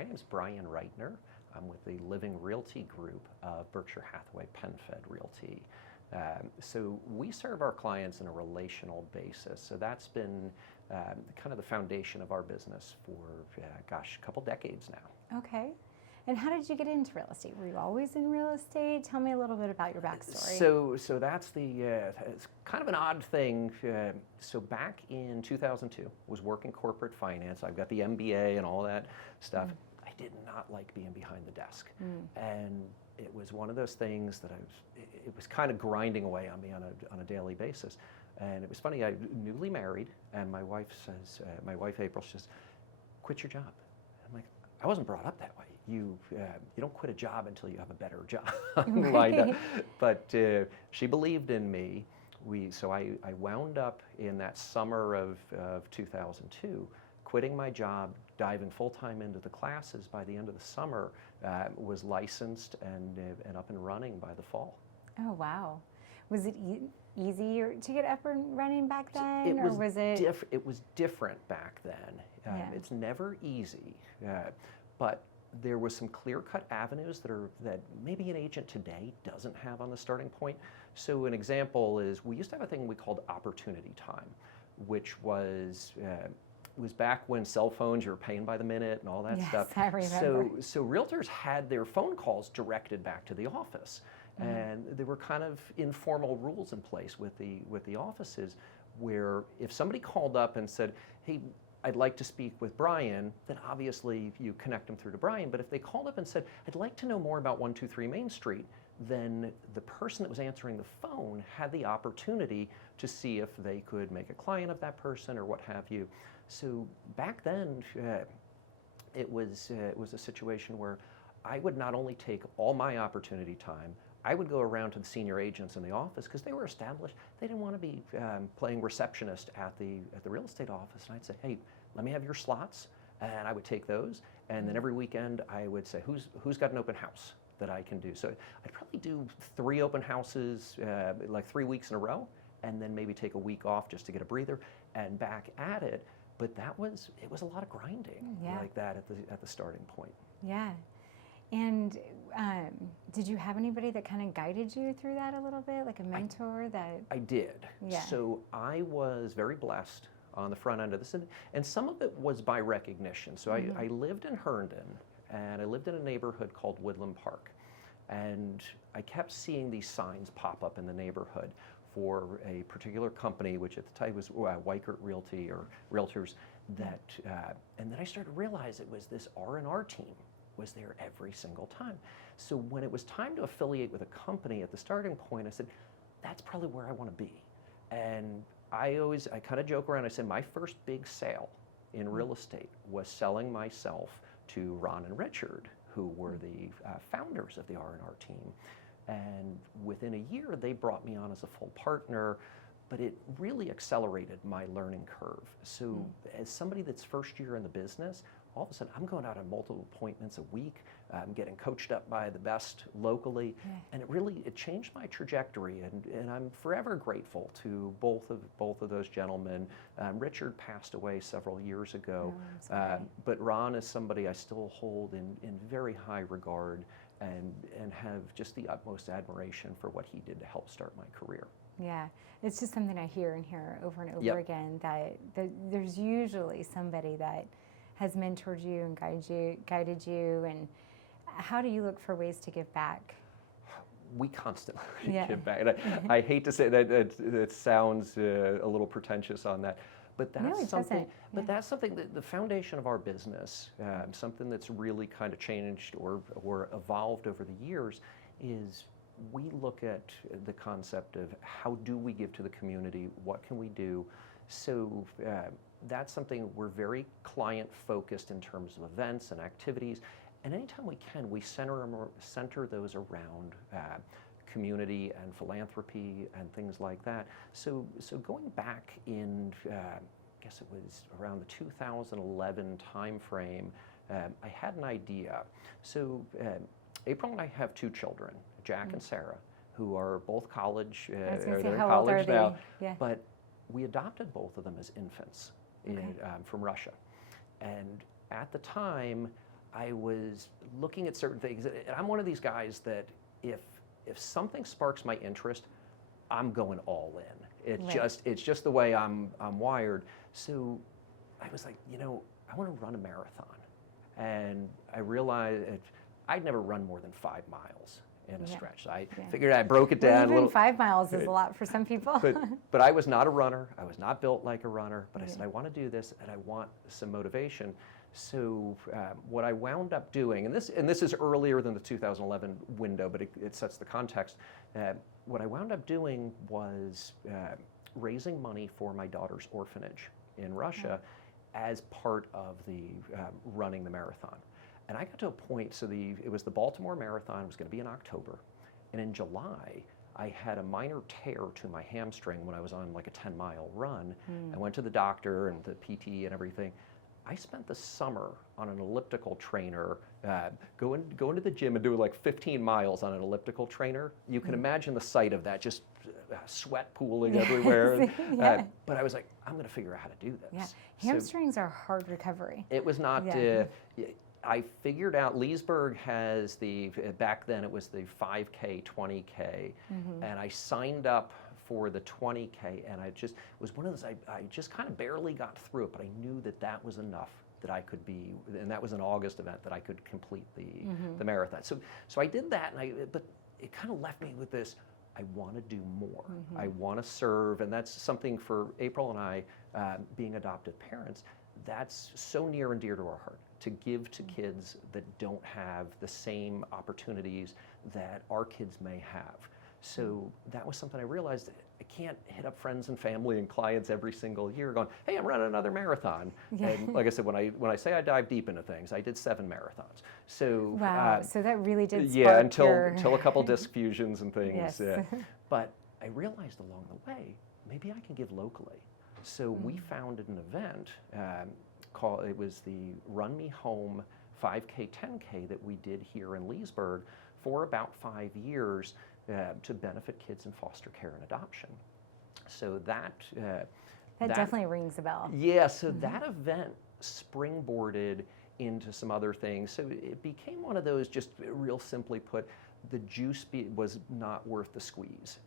my name is Brian Whritenour. I'm with the Living Realty group of Berkshire Hathaway PenFed Realty. So we serve our clients on a relational basis. So that's been kind of the foundation of our business for, a couple decades now. Okay. And how did you get into real estate? Were you always in real estate? Tell me a little bit about your backstory. So that's it's kind of an odd thing. So back in 2002, was working corporate finance. I've got the MBA and all that stuff. I did not like being behind the desk. And it was one of those things that it was kind of grinding away on me on a daily basis. And it was funny, I newly married, and my wife April says, quit your job. I'm like, I wasn't brought up that way. You don't quit a job until you have a better job lined up. But she believed in me. So I wound up in that summer of 2002, quitting my job, diving full-time into the classes. By the end of the summer, was licensed and up and running by the fall. Oh, wow. Was it easier to get up and running back then? It was different back then. It's never easy, but there was some clear-cut avenues that maybe an agent today doesn't have on the starting point. So an example is we used to have a thing we called opportunity time, which was it was back when cell phones, you were paying by the minute and all that stuff. I remember. So realtors had their phone calls directed back to the office. And there were kind of informal rules in place with the offices where if somebody called up and said, hey, I'd like to speak with Brian, then obviously you connect them through to Brian. But if they called up and said, I'd like to know more about 123 Main Street, then the person that was answering the phone had the opportunity to see if they could make a client of that person or what have you. So back then, it was a situation where I would not only take all my opportunity time, I would go around to the senior agents in the office because they were established. They didn't want to be playing receptionist at the real estate office. And I'd say, hey, let me have your slots, and I would take those. And then every weekend I would say, who's got an open house that I can do? So I'd probably do 3 open houses, like 3 weeks in a row, and then maybe take a week off just to get a breather and back at it. But it was a lot of grinding like that at the starting point. Yeah. And did you have anybody that kind of guided you through that a little bit, like a mentor that? I did. Yeah. So I was very blessed on the front end of this, and some of it was by recognition. So I lived in Herndon, and I lived in a neighborhood called Woodland Park, and I kept seeing these signs pop up in the neighborhood for a particular company, which at the time was Weichert Realty or Realtors, and then I started to realize it was this R&R team was there every single time. So when it was time to affiliate with a company at the starting point, I said, that's probably where I want to be. And I kind of joke around, I said, my first big sale in real estate was selling myself to Ron and Richard, who were the founders of the R&R team. And within a year, they brought me on as a full partner, but it really accelerated my learning curve. So as somebody that's first year in the business, all of a sudden I'm going out on multiple appointments a week. I'm getting coached up by the best locally, and it changed my trajectory. And I'm forever grateful to both of those gentlemen. Richard passed away several years ago, but Ron is somebody I still hold in very high regard and have just the utmost admiration for what he did to help start my career. Yeah, it's just something I hear over and over again, that there's usually somebody that has mentored you and guided you. And how do you look for ways to give back? We constantly give back. And I hate to say that it sounds a little pretentious on that, but that's something. But that's something that the foundation of our business, something that's really kind of changed or evolved over the years, is we look at the concept of how do we give to the community? What can we do? So that's something we're very client-focused in terms of events and activities. And anytime we can, we center those around community and philanthropy and things like that. So going back in, I guess it was around the 2011 timeframe, I had an idea. So April and I have 2 children, Jack and Sarah, who are both college. They're in college now. But we adopted both of them as infants from Russia. And at the time, I was looking at certain things, and I'm one of these guys that if something sparks my interest, I'm going all in. It's just the way I'm wired. So I was like, I want to run a marathon, and I realized I'd never run more than 5 miles in a stretch. So I figured I broke it down even a little. 5 miles is a lot for some people. but I was not a runner. I was not built like a runner. But I said, I want to do this, and I want some motivation. So what I wound up doing, and this is earlier than the 2011 window, but it sets the context. What I wound up doing was raising money for my daughter's orphanage in Russia as part of the running the marathon. And I got to a point, so it was the Baltimore Marathon, it was going to be in October, and in July, I had a minor tear to my hamstring when I was on like a 10-mile run. I went to the doctor and the PT and everything. I spent the summer on an elliptical trainer, going to the gym and doing like 15 miles on an elliptical trainer. You can imagine the sight of that, just sweat pooling everywhere. But I was like, I'm going to figure out how to do this. Yeah. Hamstrings are hard recovery. It was not, I figured out Leesburg has back then it was the 5K, 20K, and I signed up for the 20K, and it was one of those, I just kind of barely got through it, but I knew that was enough that I could be, and that was an August event, that I could complete the marathon. So I did that, but it kind of left me with this, I want to do more. I want to serve, and that's something for April and I, being adoptive parents, that's so near and dear to our heart, to give to kids that don't have the same opportunities that our kids may have. So that was something I realized, that I can't hit up friends and family and clients every single year going, hey, I'm running another marathon. And like I said, when I say I dive deep into things, I did 7 marathons. So wow, so that really did spark spark until a couple disc fusions and things. Yes. But I realized along the way, maybe I can give locally. So we founded an event it was the Run Me Home 5K, 10K that we did here in Leesburg for about 5 years to benefit kids in foster care and adoption. So that definitely rings a bell. Yeah, so that event springboarded into some other things. So it became one of those, just real simply put, the juice was not worth the squeeze.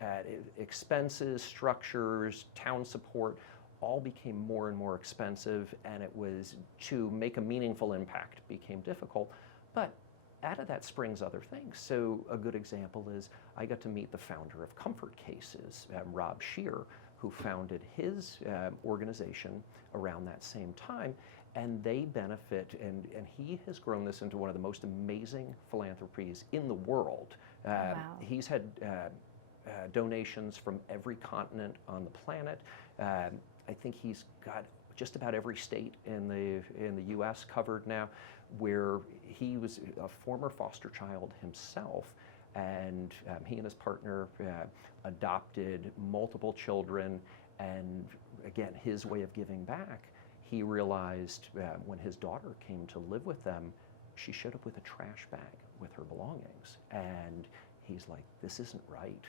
Expenses, structures, town support, all became more and more expensive, and it was to make a meaningful impact became difficult. But out of that springs other things. So a good example is I got to meet the founder of Comfort Cases, Rob Scheer, who founded his organization around that same time, and they benefit, and he has grown this into one of the most amazing philanthropies in the world. Wow. He's had donations from every continent on the planet. I think he's got just about every state in the U.S. covered now, where he was a former foster child himself, and he and his partner adopted multiple children, and again, his way of giving back, he realized when his daughter came to live with them, she showed up with a trash bag with her belongings, and he's like, this isn't right.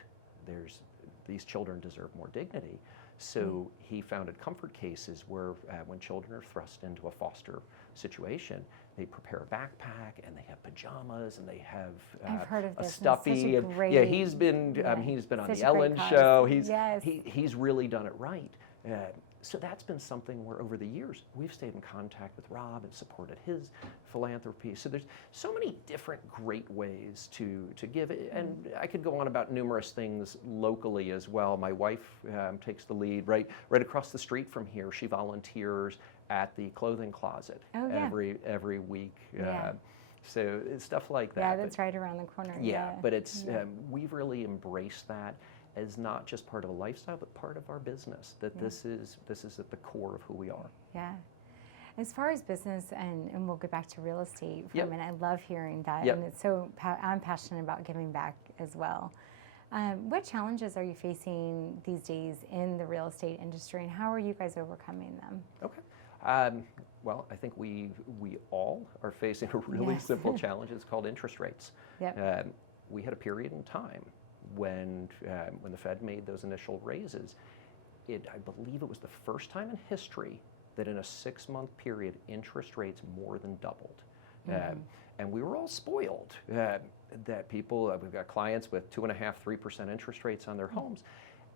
These children deserve more dignity. So he founded Comfort Cases, where when children are thrust into a foster situation, they prepare a backpack and they have pajamas and they have I've heard of a this. stuffy. Such a great, yeah, he's been on such the a Ellen great show. cause. He's really done it right. So that's been something where over the years we've stayed in contact with Rob and supported his philanthropy. So there's so many different great ways to give, and I could go on about numerous things locally as well. My wife takes the lead right across the street from here. She volunteers at the clothing closet every week. So it's stuff like that. Yeah, that's right around the corner. Yeah, but it's we've really embraced that as not just part of a lifestyle, but part of our business, that this is at the core of who we are. Yeah. As far as business, and we'll get back to real estate for a minute, I love hearing that, and it's I'm passionate about giving back as well. What challenges are you facing these days in the real estate industry, and how are you guys overcoming them? Okay. Well, I think we all are facing a really simple challenge. It's called interest rates. Yep. We had a period in time when the Fed made those initial raises. I believe it was the first time in history that in a 6-month period, interest rates more than doubled. And we were all spoiled that people, we've got clients with 2.5%, 3% interest rates on their homes.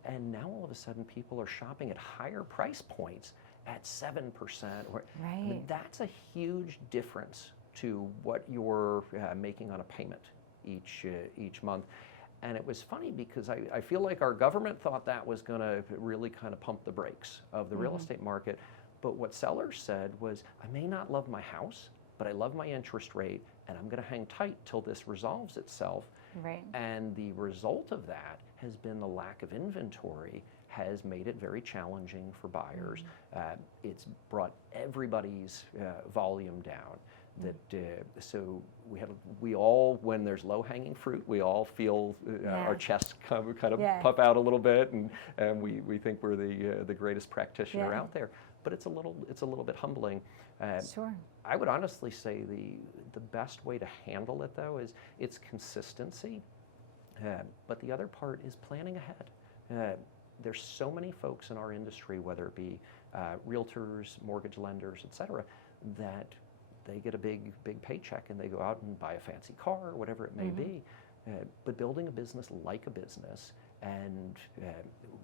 And now all of a sudden people are shopping at higher price points at 7%. I mean, that's a huge difference to what you're making on a payment each month. And it was funny because I feel like our government thought that was going to really kind of pump the brakes of the real estate market. But what sellers said was, I may not love my house, but I love my interest rate, and I'm going to hang tight till this resolves itself. Right. And the result of that has been the lack of inventory has made it very challenging for buyers. It's brought everybody's volume down. So we all, when there's low-hanging fruit, we all feel our chests kind of puff out a little bit, and we think we're the greatest practitioner out there. But it's a little bit humbling. Sure. I would honestly say the best way to handle it, though, is it's consistency. But the other part is planning ahead. There's so many folks in our industry, whether it be realtors, mortgage lenders, et cetera, that they get a big paycheck and they go out and buy a fancy car or whatever it may be. But building a business like a business, and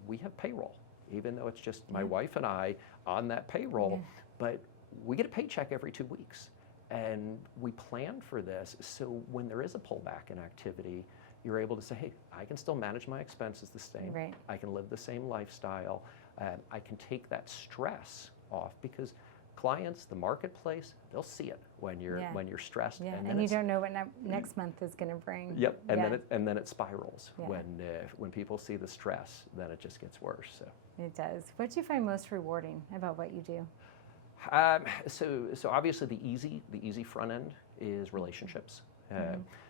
we have payroll, even though it's just my wife and I on that payroll, but we get a paycheck every 2 weeks. And we plan for this, so when there is a pullback in activity, you're able to say, hey, I can still manage my expenses the same. Right. I can live the same lifestyle. I can take that stress off, because clients, the marketplace, they'll see it when you're stressed. Yeah, and you don't know what next month is going to bring. Yep, and then it spirals. When people see the stress, then it just gets worse. So it does. What do you find most rewarding about what you do? So obviously the easy front end is relationships.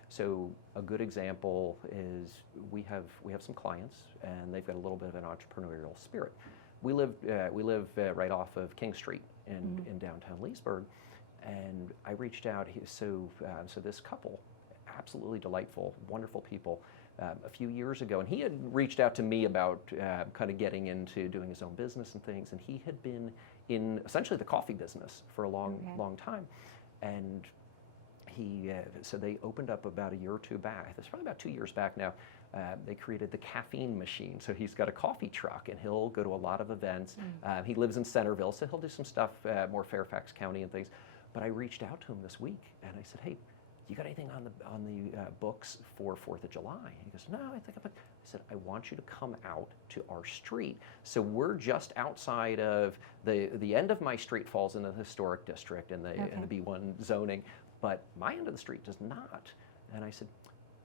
So a good example is we have some clients, and they've got a little bit of an entrepreneurial spirit. We live right off of King Street in downtown Leesburg, and I reached out. So this couple, absolutely delightful, wonderful people, a few years ago, and he had reached out to me about kind of getting into doing his own business and things, and he had been in essentially the coffee business for a long time, and so they opened up about a year or two back. It's probably about 2 years back now. They created the caffeine machine. So he's got a coffee truck, and he'll go to a lot of events. He lives in Centerville, so he'll do some stuff more Fairfax County and things. But I reached out to him this week, and I said, hey, you got anything on the books for 4th of July? And he goes, no, I think I said, I want you to come out to our street. So we're just outside of the end of my street falls in the historic district and the B1 zoning, but my end of the street does not. And I said,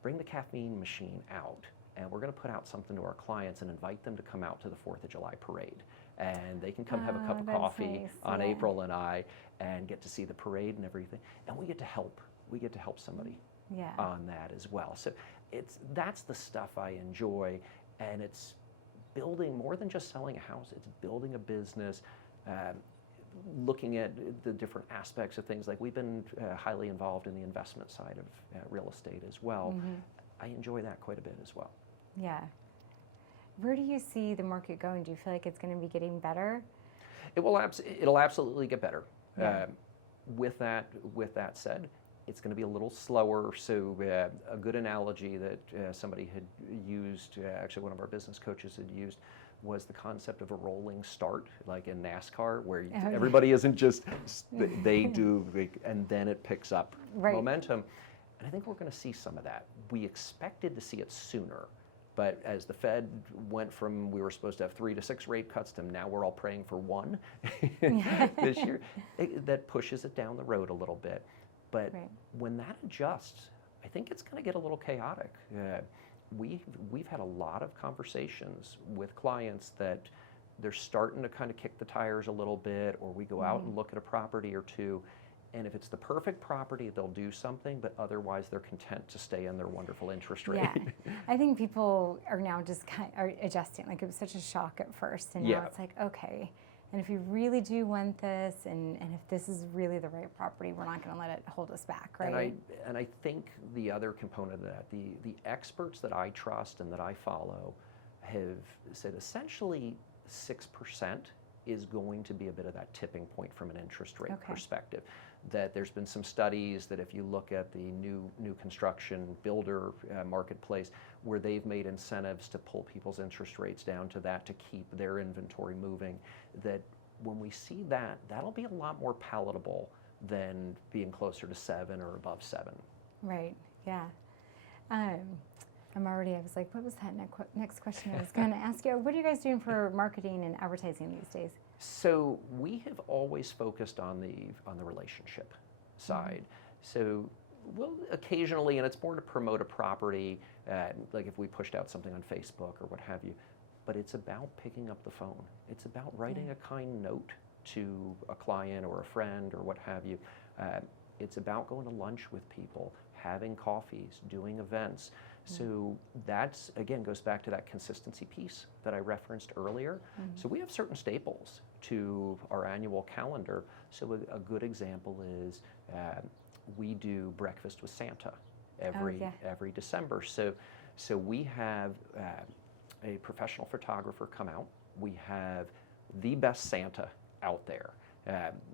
bring the caffeine machine out, and we're going to put out something to our clients and invite them to come out to the 4th of July parade. And they can come have a cup of coffee on April and I, and get to see the parade and everything. And we get to help somebody on that as well. So that's the stuff I enjoy, and it's building more than just selling a house. It's building a business, looking at the different aspects of things. Like we've been highly involved in the investment side of real estate as well. I enjoy that quite a bit as well. Yeah. Where do you see the market going? Do you feel like it's going to be getting better? It'll absolutely get better. Yeah. With that said, it's going to be a little slower. So a good analogy that somebody had used, actually one of our business coaches had used, was the concept of a rolling start, like in NASCAR, where everybody isn't just, they do, and then it picks up momentum. And I think we're going to see some of that. We expected to see it sooner, but as the Fed went from, we were supposed to have 3 to 6 rate cuts to now we're all praying for 1 this year, that pushes it down the road a little bit. But when that adjusts, I think it's going to get a little chaotic. We've had a lot of conversations with clients that they're starting to kind of kick the tires a little bit, or we go out and look at a property or two, and if it's the perfect property, they'll do something, but otherwise they're content to stay in their wonderful interest rate. Yeah, I think people are now just are adjusting. Like, it was such a shock at first, and now it's like, okay, and if you really do want this, and if this is really the right property, we're not going to let it hold us back, right? And I think the other component of that, the experts that I trust and that I follow have said essentially 6% is going to be a bit of that tipping point from an interest rate perspective. that there's been some studies that if you look at the new construction builder marketplace, where they've made incentives to pull people's interest rates down to that to keep their inventory moving, that when we see that, that'll be a lot more palatable than being closer to 7 or above 7. Right, yeah. I was like, what was that next question I was going to ask you? What are you guys doing for marketing and advertising these days? So we have always focused on the relationship side. So we'll occasionally, and it's more to promote a property, like if we pushed out something on Facebook or what have you, but it's about picking up the phone. It's about writing a kind note to a client or a friend or what have you. It's about going to lunch with people, having coffees, doing events. So that's, again, goes back to that consistency piece that I referenced earlier. So we have certain staples to our annual calendar. So a good example is we do breakfast with Santa every December. So we have a professional photographer come out. We have the best Santa out there.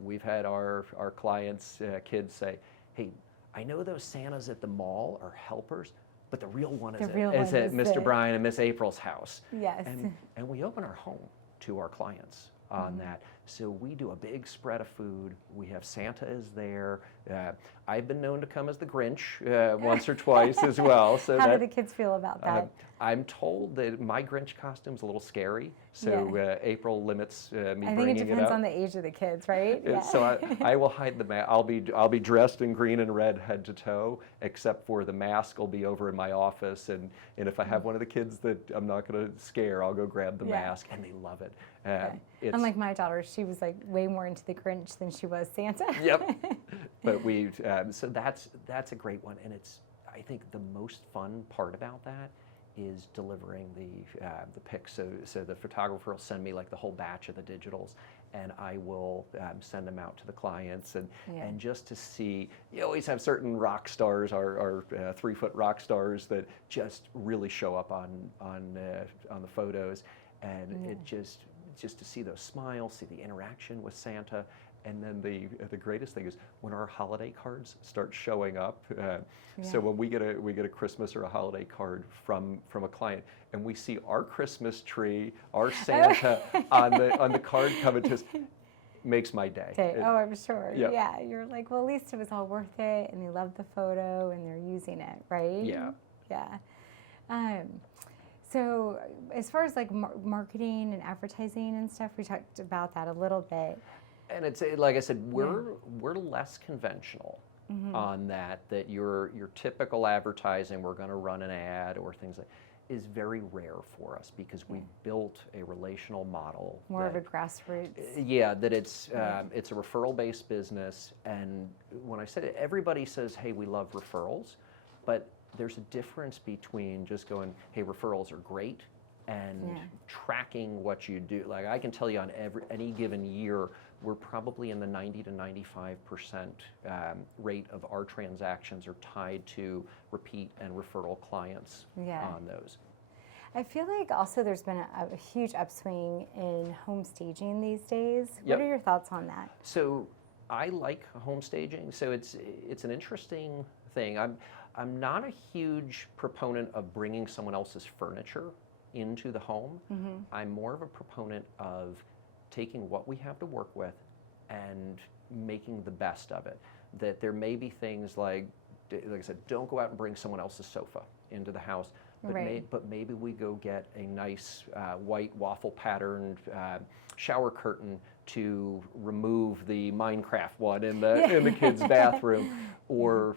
We've had our clients' kids say, hey, I know those Santas at the mall are helpers, but the real one is at Mr. Brian and Miss April's house. Yes. And we open our home to our clients on that. So we do a big spread of food. We have Santa is there. I've been known to come as the Grinch once or twice as well. So how do the kids feel about that? I'm told that my Grinch costume's a little scary, so April limits me bringing it up. I think it depends on the age of the kids, right? Yeah. So I will hide the mask. I'll be dressed in green and red head to toe, except for the mask will be over in my office, and if I have one of the kids that I'm not going to scare, I'll go grab the mask, and they love it. Unlike my daughter, she was like way more into the Grinch than she was Santa. Yep. But so that's a great one, and I think the most fun part about that is delivering the pics. So the photographer will send me like the whole batch of the digitals, and I will send them out to the clients, and just to see, you always have certain rock stars, our 3-foot rock stars that just really show up on the photos, and it just to see those smiles, see the interaction with Santa. And then the greatest thing is when our holiday cards start showing up. So when we get a Christmas or a holiday card from a client, and we see our Christmas tree, our Santa on the card coming to us, makes my day. I'm sure. Yeah, you're like, well, at least it was all worth it, and they love the photo, and they're using it, right? Yeah. Yeah. So as far as like marketing and advertising and stuff, we talked about that a little bit. And it's like I said, we're less conventional on that your typical advertising, we're going to run an ad or things like, is very rare for us because we built a relational model. More of a grassroots. Yeah, that it's a referral-based business, and when I said it, everybody says, hey, we love referrals, but there's a difference between just going, hey, referrals are great, and tracking what you do. Like I can tell you on any given year, we're probably in the 90 to 95% rate of our transactions are tied to repeat and referral clients on those. I feel like also there's been a huge upswing in home staging these days. Yep. What are your thoughts on that? So I like home staging. So it's an interesting thing. I'm not a huge proponent of bringing someone else's furniture into the home. I'm more of a proponent of taking what we have to work with and making the best of it. That there may be things like I said, don't go out and bring someone else's sofa into the house, but maybe we go get a nice white waffle patterned shower curtain to remove the Minecraft one in the kids' bathroom, or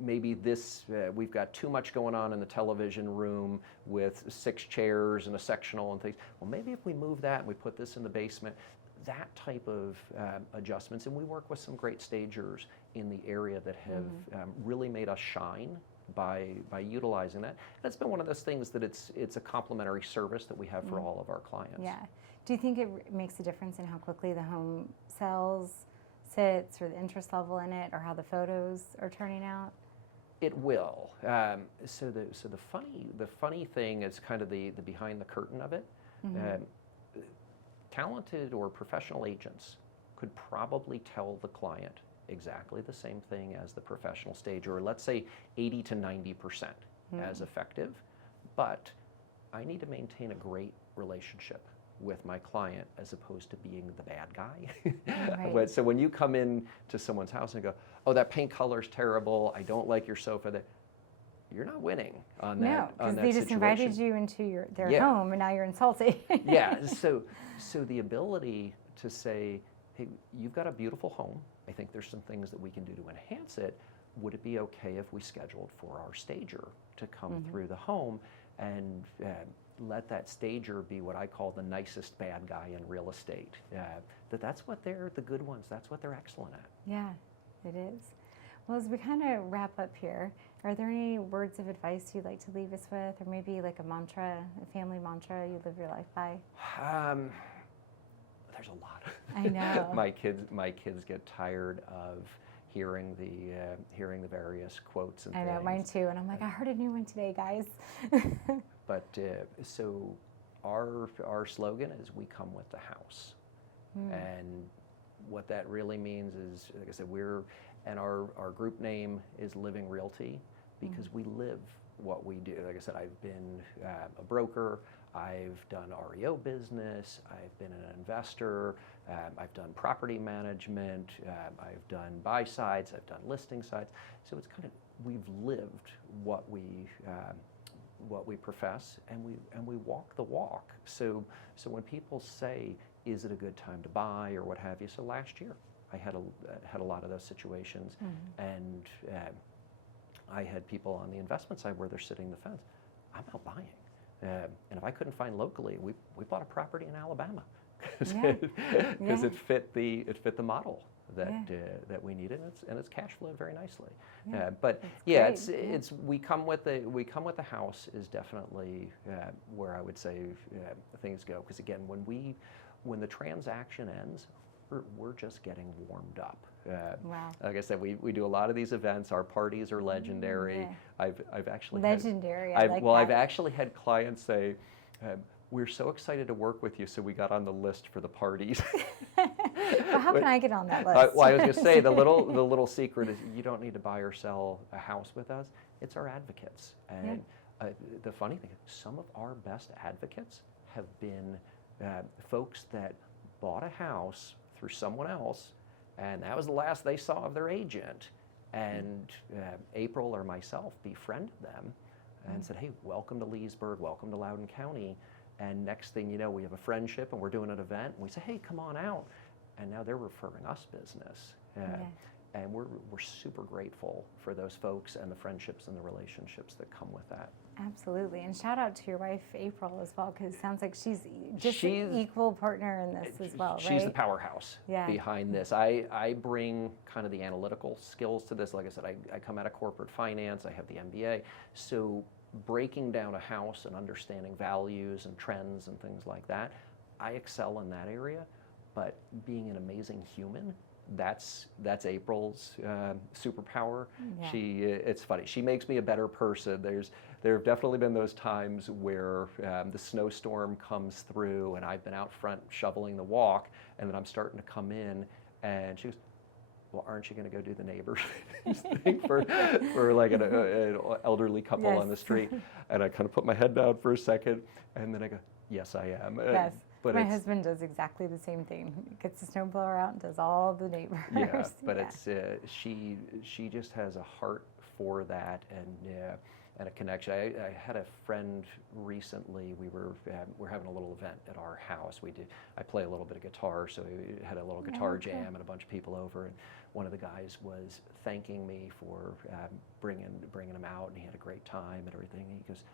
maybe we've got too much going on in the television room with 6 chairs and a sectional and things. Well, maybe if we move that and we put this in the basement, that type of adjustments. And we work with some great stagers in the area that have really made us shine by utilizing that. That's been one of those things that it's a complimentary service that we have for all of our clients. Yeah. Do you think it makes a difference in how quickly the home sits, or the interest level in it, or how the photos are turning out? It will. So the funny thing is kind of the behind the curtain of it. Talented or professional agents could probably tell the client, exactly the same thing as the professional stager, or let's say 80 to 90% as effective, but I need to maintain a great relationship with my client as opposed to being the bad guy. Right. So when you come in to someone's house and go, oh, that paint color's terrible, I don't like your sofa, you're not winning on that. No, because they just situation. invited you into their home, and now you're insulted. Yeah, so the ability to say, hey, you've got a beautiful home. I think there's some things that we can do to enhance it. Would it be okay if we scheduled for our stager to come through the home and let that stager be what I call the nicest bad guy in real estate? That's what they're the good ones. That's what they're excellent at. Yeah, it is. Well, as we kind of wrap up here, are there any words of advice you'd like to leave us with, or maybe like a mantra, a family mantra you live your life by? There's a lot. I know. My kids get tired of hearing the various quotes and I know, things. mine too. And I'm like, I heard a new one today, guys. But so our slogan is "We come with the house," and what that really means is, like I said, our group name is Living Realty because we live what we do. Like I said, I've been a broker, I've done REO business, I've been an investor, I've done property management, I've done buy sides, I've done listing sides. So it's kind of, we've lived what we profess, and we walk the walk. So when people say, is it a good time to buy or what have you? So last year I had a lot of those situations, and I had people on the investment side where they're sitting the fence. I'm out buying, and if I couldn't find locally, we bought a property in Alabama because it fit the model that we needed, and it's cash flowed very nicely. But yeah, it's we come with the house is definitely where I would say things go, because again, when the transaction ends, we're just getting warmed up. Wow. Like I said, we do a lot of these events. Our parties are legendary. I've actually legendary. I've actually had clients say, we're so excited to work with you, so we got on the list for the parties. Well, how can I get on that list? Well, I was going to say, the little secret is you don't need to buy or sell a house with us. It's our advocates. And the funny thing is, some of our best advocates have been folks that bought a house through someone else, and that was the last they saw of their agent. And April or myself befriended them and said, hey, welcome to Leesburg, welcome to Loudoun County. And next thing you know, we have a friendship and we're doing an event, and we say, hey, come on out. And now they're referring us business. And we're super grateful for those folks and the friendships and the relationships that come with that. Absolutely. And shout out to your wife, April, as well, because it sounds like she's an equal partner in this as well, right? She's the powerhouse behind this. I bring kind of the analytical skills to this. Like I said, I come out of corporate finance. I have the MBA. So breaking down a house and understanding values and trends and things like that, I excel in that area. But being an amazing human, that's April's superpower. It's funny. She makes me a better person. There have definitely been those times where the snowstorm comes through, and I've been out front shoveling the walk, and then I'm starting to come in, and she goes, well, aren't you going to go do the neighbors thing for like an elderly couple on the street? And I kind of put my head down for a second, and then I go, yes, I am. Yes. But my husband does exactly the same thing. He gets the snowblower out and does all the neighbors. Yeah, but it's she just has a heart for that, and a connection. I had a friend recently. We're having a little event at our house. I play a little bit of guitar, so we had a little guitar jam and a bunch of people over. And one of the guys was thanking me for bringing him out, and he had a great time and everything. And he goes,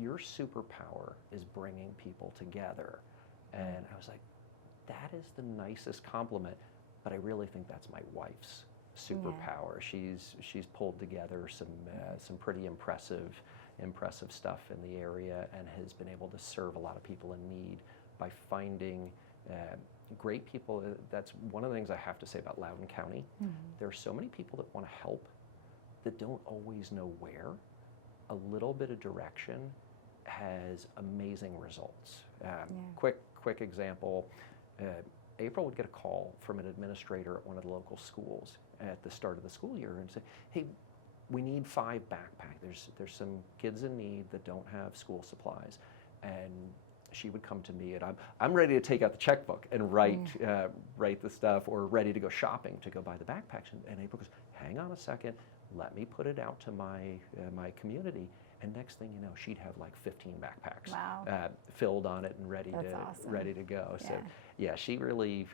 "Your superpower is bringing people together." And I was like, that is the nicest compliment, but I really think that's my wife's superpower. She's pulled together some pretty impressive stuff in the area, and has been able to serve a lot of people in need by finding great people. That's one of the things I have to say about Loudoun County. There are so many people that want to help that don't always know where. A little bit of direction has amazing results. Quick example, April would get a call from an administrator at one of the local schools at the start of the school year and say, hey, we need 5 backpacks. There's some kids in need that don't have school supplies. And she would come to me, and I'm ready to take out the checkbook and write the stuff, or ready to go shopping to go buy the backpacks. And April goes, hang on a second, let me put it out to my community. And next thing you know, she'd have like 15 backpacks filled on it and ready to go. Yeah. So yeah, she really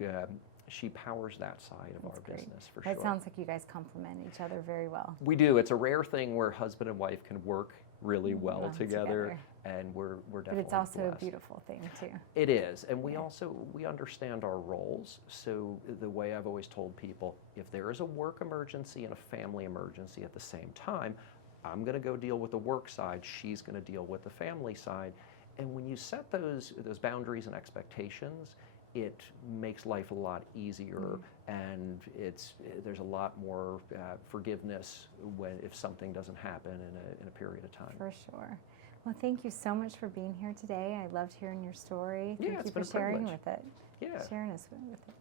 she powers that side of our business for sure. It sounds like you guys complement each other very well. We do. It's a rare thing where husband and wife can work really well together, and we're definitely But it's also blessed. a beautiful thing too. It is, and we also understand our roles. So the way I've always told people, if there is a work emergency and a family emergency at the same time, I'm going to go deal with the work side, she's going to deal with the family side. And when you set those boundaries and expectations, it makes life a lot easier, and there's a lot more forgiveness if something doesn't happen in a period of time. For sure. Well, thank you so much for being here today. I loved hearing your story. Yeah, Thank it's you been for a sharing privilege. with it. Yeah. Sharing us with it.